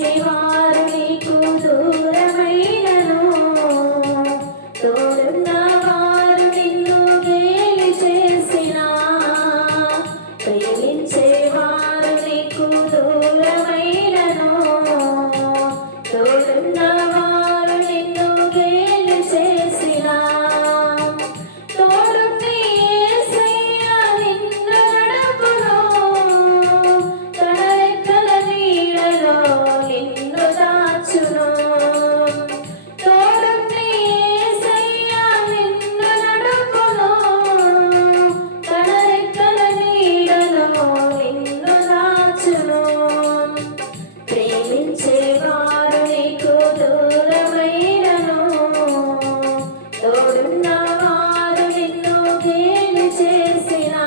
ప్రేమించేవారు నీకు దూరమైనను, తోడున్నవారు నిన్ను గేలి చేసినా, ప్రేమించేవారు నీకు దూరమైనను, తోడున్నవారు నిన్ను గేలి చేసినా, తోడుండి యేసయ్య నిన్ను నడుపును, తన రెక్కల నీడలో నిన్ను దాచును. తోడుండి యేసయ్య నిన్ను నడుపును, తన రెక్కల నీడలో నిన్ను దాచును. ప్రేమించేవారు నీకు దూరమైనను, తోడున్నవారు నిన్ను గేలి చేసినా.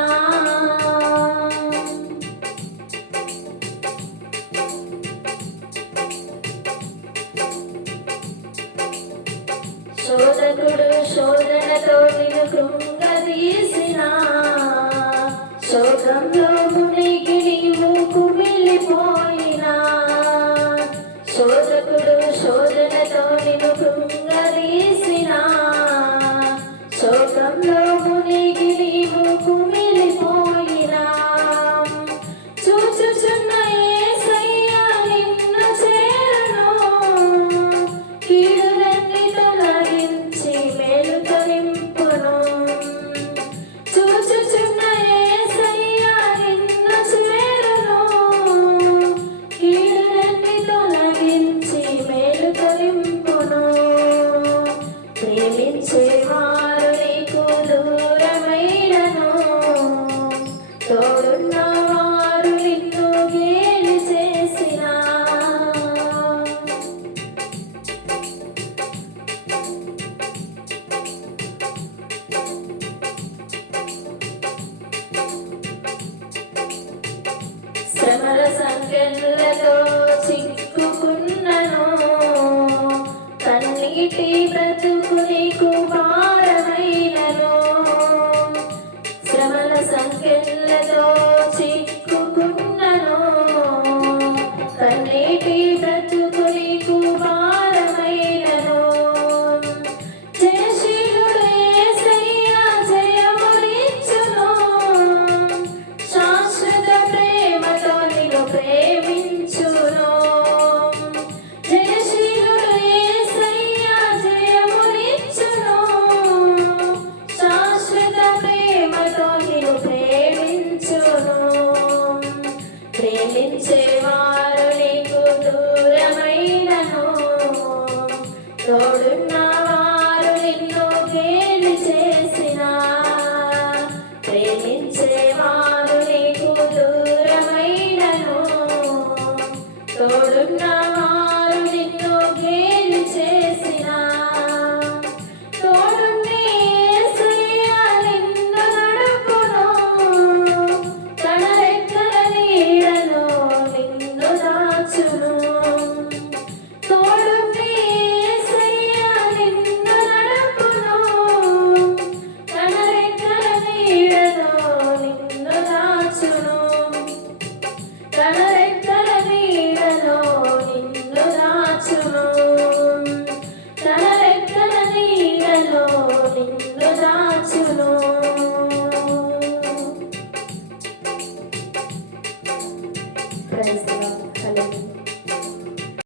శోధకుడు శోధనతో నిన్ను కృంగదీసినా, శోకంలో మునిగి నీవు కుమిలిపోయినా, శోధకుడు శోధనతో నిన్ను కృంగదీసినా, శోకంలో మునిగి నీవు కుమిలిపోయినా, చూచుచున్న యేసయ్య నిన్ను చేరును, కీడులన్నీ తొలగించి మేలుతో నింపును. చూచుచున్న యేసయ్య నిన్ను చేరును, కీడులన్నీ తొలగించి మేలుతో నింపును. ప్రేమించేవారు నీకు దూరమైనను, తోడున్నవారు నిన్ను గేలి చేసినా. శ్రమల సంకెళ్ళతో చిక్కుకున్నను, కన్నీటి బ్రతుకు నీకు భారమైనను, శ్రమల సంకెళ్ళతో చిక్కుకున్నను, కన్నీటి బ్రతుకు నీకు భారమైనను. జయశీలుడు యేసయ్య జయమునిచ్చును, శాశ్వత ప్రేమతో నిన్ను ప్రేమించును. జయశీలుడు యేసయ్య జయమునిచ్చును, శాశ్వత ప్రేమతో నిన్ను ప్రేమించును. ప్రేమించేవారు నీకు దూరమైనను, తోడున్నవారు నిన్ను గేలి చేసినా, ప్రేమించేవారు నీకు దూరమైనను, తోడున్నవారు నిన్ను గేలి చేసినా, తోడుండి యేసయ్య నిన్ను నడుపును, తన రెక్కల నీడలో నిన్ను దాచును. తోడుండి యేసయ్య నిన్ను నడుపును, తన రెక్కల నీడలో నిన్ను దాచును. తన రెక్కల నీడలో నిన్ను దాచును, తన రెక్కల నీడలో నిన్ను దాచును. Praise the Lord. Hallelujah.